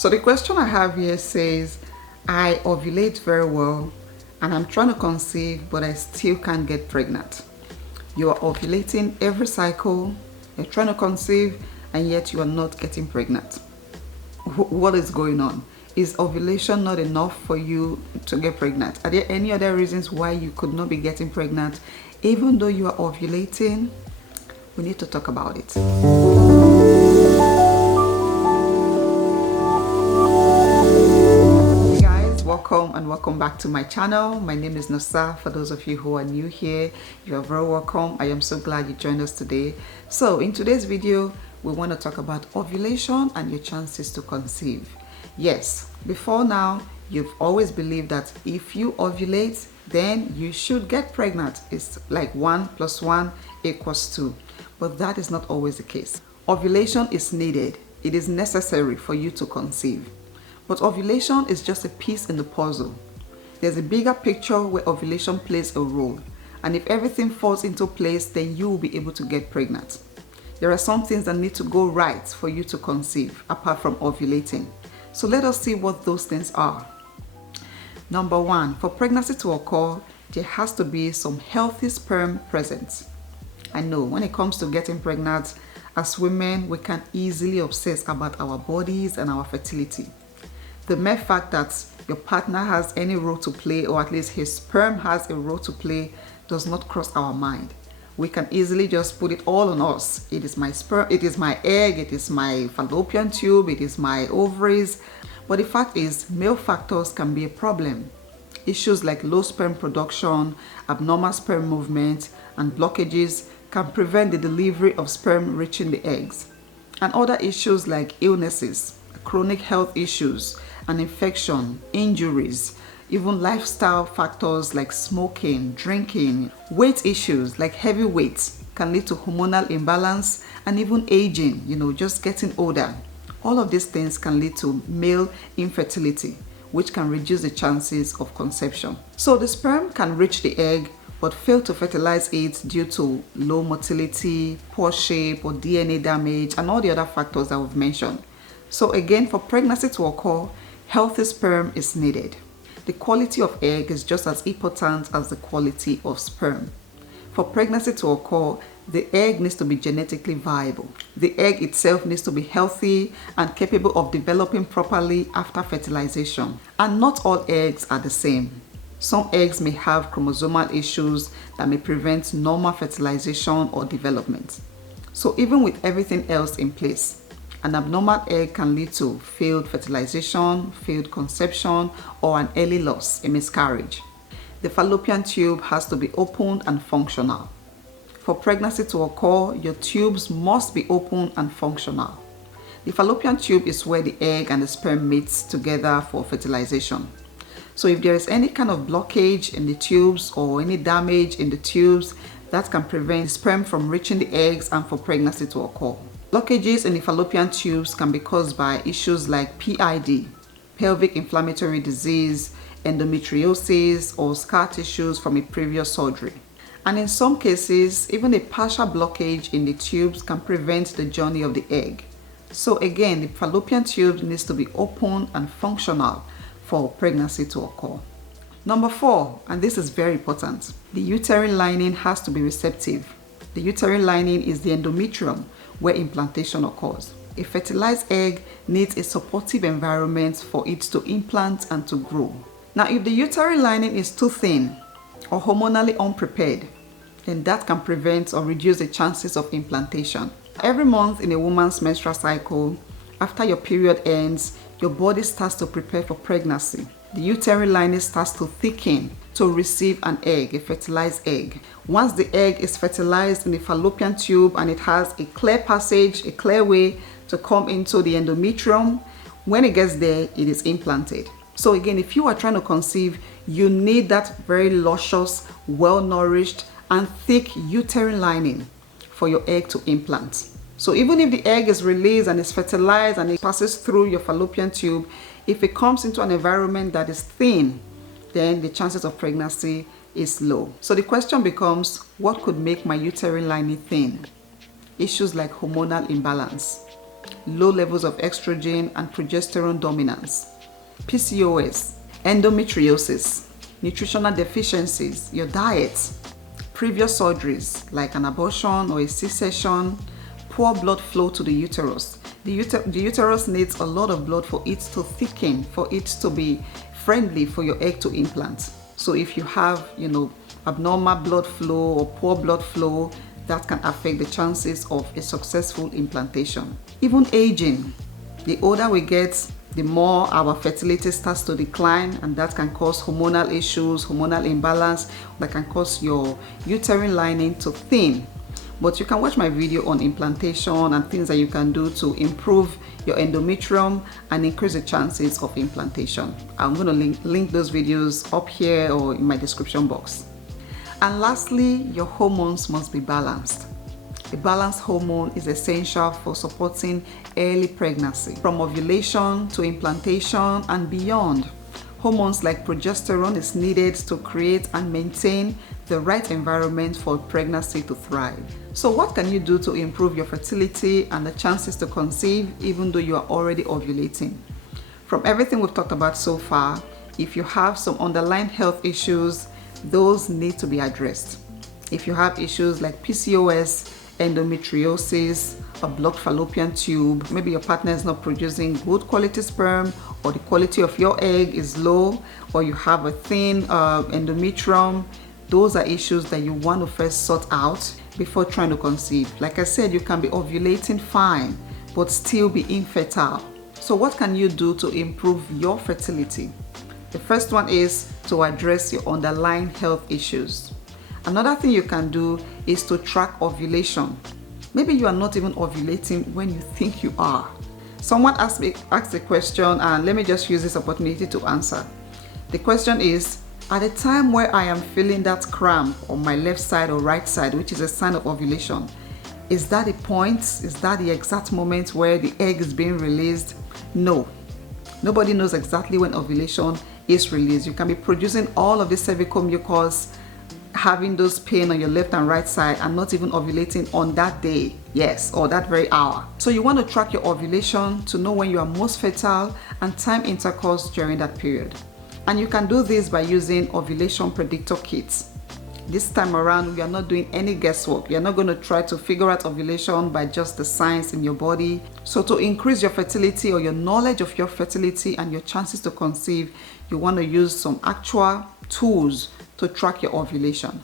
So the question I have here says, I ovulate very well and I'm trying to conceive, but I still can't get pregnant. You are ovulating every cycle, you're trying to conceive, and yet you are not getting pregnant. What is going on? Is ovulation not enough for you to get pregnant? Are there any other reasons why you could not be getting pregnant even though you are ovulating? We need to talk about it. Hey guys, welcome and welcome back to my channel. My name is Nosa. For those of you who are new here, you are very welcome. I am so glad you joined us today. So in today's video, we want to talk about ovulation and your chances to conceive. Yes, before now, you've always believed that if you ovulate, then you should get pregnant. It's like 1 + 1 = 2. But that is not always the case. Ovulation is needed. It is necessary for you to conceive. But ovulation is just a piece in the puzzle. There's a bigger picture where ovulation plays a role. And if everything falls into place, then you will be able to get pregnant. There are some things that need to go right for you to conceive, apart from ovulating. So let us see what those things are. Number 1, for pregnancy to occur, there has to be some healthy sperm present. I know when it comes to getting pregnant, as women, we can easily obsess about our bodies and our fertility. The mere fact that your partner has any role to play, or at least his sperm has a role to play, does not cross our mind. We can easily just put it all on us. It is my sperm, it is my egg, it is my fallopian tube, it is my ovaries. But the fact is, male factors can be a problem. Issues like low sperm production, abnormal sperm movement, and blockages can prevent the delivery of sperm reaching the eggs. And other issues like illnesses, chronic health issues, and infection, injuries, even lifestyle factors like smoking, drinking, weight issues like heavy weight can lead to hormonal imbalance and even aging, just getting older. All of these things can lead to male infertility, which can reduce the chances of conception. So the sperm can reach the egg but fail to fertilize it due to low motility, poor shape, or DNA damage, and all the other factors that we've mentioned. So again, for pregnancy to occur, healthy sperm is needed. The quality of egg is just as important as the quality of sperm. For pregnancy to occur, the egg needs to be genetically viable. The egg itself needs to be healthy and capable of developing properly after fertilization. And not all eggs are the same. Some eggs may have chromosomal issues that may prevent normal fertilization or development. So even with everything else in place, an abnormal egg can lead to failed fertilization, failed conception, or an early loss, a miscarriage. The fallopian tube has to be opened and functional. For pregnancy to occur, your tubes must be open and functional. The fallopian tube is where the egg and the sperm meets together for fertilization. So if there is any kind of blockage in the tubes or any damage in the tubes, that can prevent sperm from reaching the eggs and for pregnancy to occur. Blockages in the fallopian tubes can be caused by issues like PID, pelvic inflammatory disease, endometriosis, or scar tissues from a previous surgery. And in some cases, even a partial blockage in the tubes can prevent the journey of the egg. So again, the fallopian tube needs to be open and functional for pregnancy to occur. Number 4, and this is very important, the uterine lining has to be receptive. The uterine lining is the endometrium where implantation occurs. A fertilized egg needs a supportive environment for it to implant and to grow. Now, if the uterine lining is too thin or hormonally unprepared, then that can prevent or reduce the chances of implantation. Every month in a woman's menstrual cycle, after your period ends, your body starts to prepare for pregnancy. The uterine lining starts to thicken to receive an egg, a fertilized egg. Once the egg is fertilized in the fallopian tube and it has a clear passage, a clear way to come into the endometrium, when it gets there, it is implanted. So again, if you are trying to conceive, you need that very luscious, well-nourished, and thick uterine lining for your egg to implant. So even if the egg is released and is fertilized and it passes through your fallopian tube, if it comes into an environment that is thin, then the chances of pregnancy is low. So the question becomes, what could make my uterine lining thin? Issues like hormonal imbalance. low levels of estrogen and progesterone dominance, PCOS, endometriosis, nutritional deficiencies, your diet, previous surgeries like an abortion or a C-section, poor blood flow to the uterus. The uterus needs a lot of blood for it to thicken, for it to be friendly for your egg to implant. So if you have, abnormal blood flow or poor blood flow, that can affect the chances of a successful implantation. Even aging, the older we get, the more our fertility starts to decline, and that can cause hormonal issues, hormonal imbalance that can cause your uterine lining to thin. But you can watch my video on implantation and things that you can do to improve your endometrium and increase the chances of implantation. I'm going to link those videos up here or in my description box. And lastly, your hormones must be balanced. A balanced hormone is essential for supporting early pregnancy, from ovulation to implantation and beyond. Hormones like progesterone is needed to create and maintain the right environment for pregnancy to thrive. So what can you do to improve your fertility and the chances to conceive even though you are already ovulating? From everything we've talked about so far, if you have some underlying health issues, those need to be addressed. If you have issues like PCOS, endometriosis, a blocked fallopian tube, maybe your partner is not producing good quality sperm, or the quality of your egg is low, or you have a thin endometrium, those are issues that you want to first sort out before trying to conceive. Like I said, you can be ovulating fine, but still be infertile. So what can you do to improve your fertility? The first one is to address your underlying health issues. Another thing you can do is to track ovulation. Maybe you are not even ovulating when you think you are. Someone asked a question, and let me just use this opportunity to answer. The question is, at the time where I am feeling that cramp on my left side or right side, which is a sign of ovulation, is that the point? Is that the exact moment where the egg is being released? No. Nobody knows exactly when ovulation is released. You can be producing all of the cervical mucus, having those pain on your left and right side, and not even ovulating on that day, yes, or that very hour. So you want to track your ovulation to know when you are most fertile and time intercourse during that period. And you can do this by using ovulation predictor kits. This time around, we are not doing any guesswork. You're not going to try to figure out ovulation by just the signs in your body. So to increase your fertility or your knowledge of your fertility and your chances to conceive, you want to use some actual tools to track your ovulation.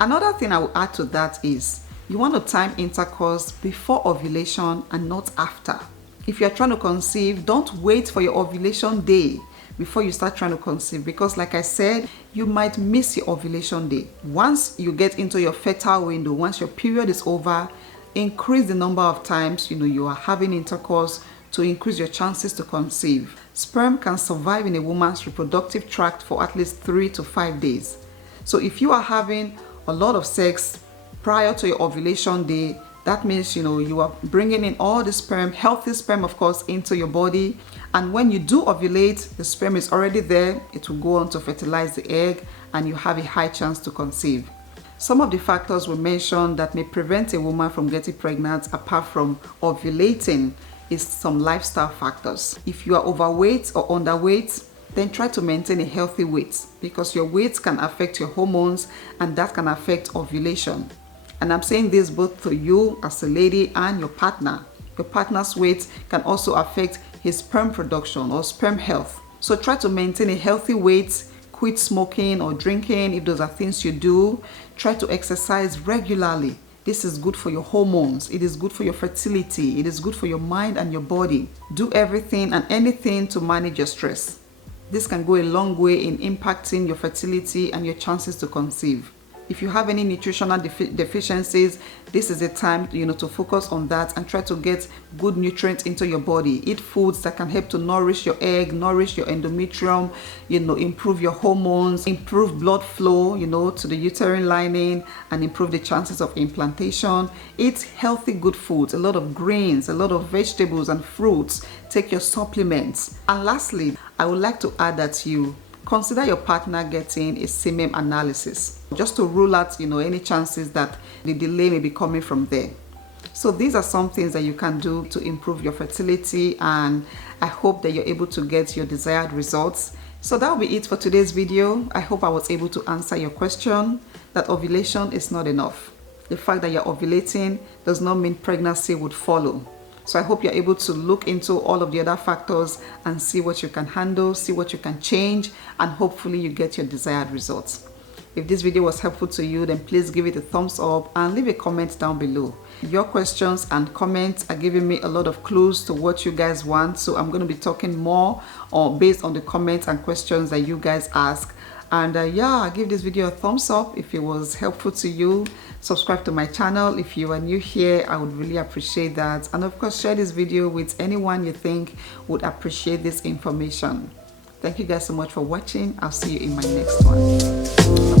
Another thing I will add to that is you want to time intercourse before ovulation and not after. If you're trying to conceive, don't wait for your ovulation day before you start trying to conceive, because like I said, you might miss your ovulation day. Once you get into your fertile window, once your period is over, increase the number of times you are having intercourse to increase your chances to conceive. Sperm can survive in a woman's reproductive tract for at least 3 to 5 days. So if you are having a lot of sex prior to your ovulation day, that means you are bringing in all the sperm, healthy sperm of course, into your body, and when you do ovulate, the sperm is already there. It will go on to fertilize the egg and you have a high chance to conceive. Some of the factors we mentioned that may prevent a woman from getting pregnant apart from ovulating is some lifestyle factors. If you are overweight or underweight, then try to maintain a healthy weight, because your weight can affect your hormones and that can affect ovulation. And I'm saying this both to you as a lady and your partner. Your partner's weight can also affect his sperm production or sperm health. So try to maintain a healthy weight, quit smoking or drinking if those are things you do. Try to exercise regularly. This is good for your hormones. It is good for your fertility. It is good for your mind and your body. Do everything and anything to manage your stress. This can go a long way in impacting your fertility and your chances to conceive. If you have any nutritional deficiencies, this is a time to focus on that and try to get good nutrients into your body. Eat foods that can help to nourish your egg, nourish your endometrium, improve your hormones, improve blood flow, to the uterine lining, and improve the chances of implantation. Eat healthy, good foods, a lot of grains, a lot of vegetables and fruits. Take your supplements. And lastly, I would like to add that you consider your partner getting a semen analysis, just to rule out any chances that the delay may be coming from there. So these are some things that you can do to improve your fertility, and I hope that you're able to get your desired results. So that will be it for today's video. I hope I was able to answer your question that ovulation is not enough. The fact that you're ovulating does not mean pregnancy would follow. So I hope you're able to look into all of the other factors and see what you can handle, see what you can change, and hopefully you get your desired results. If this video was helpful to you, then please give it a thumbs up and leave a comment down below. Your questions and comments are giving me a lot of clues to what you guys want, so I'm going to be talking more based on the comments and questions that you guys ask. And yeah, give this video a thumbs up if it was helpful to you. Subscribe to my channel if you are new here. I would really appreciate that. And of course, share this video with anyone you think would appreciate this information. Thank you guys so much for watching. I'll see you in my next one.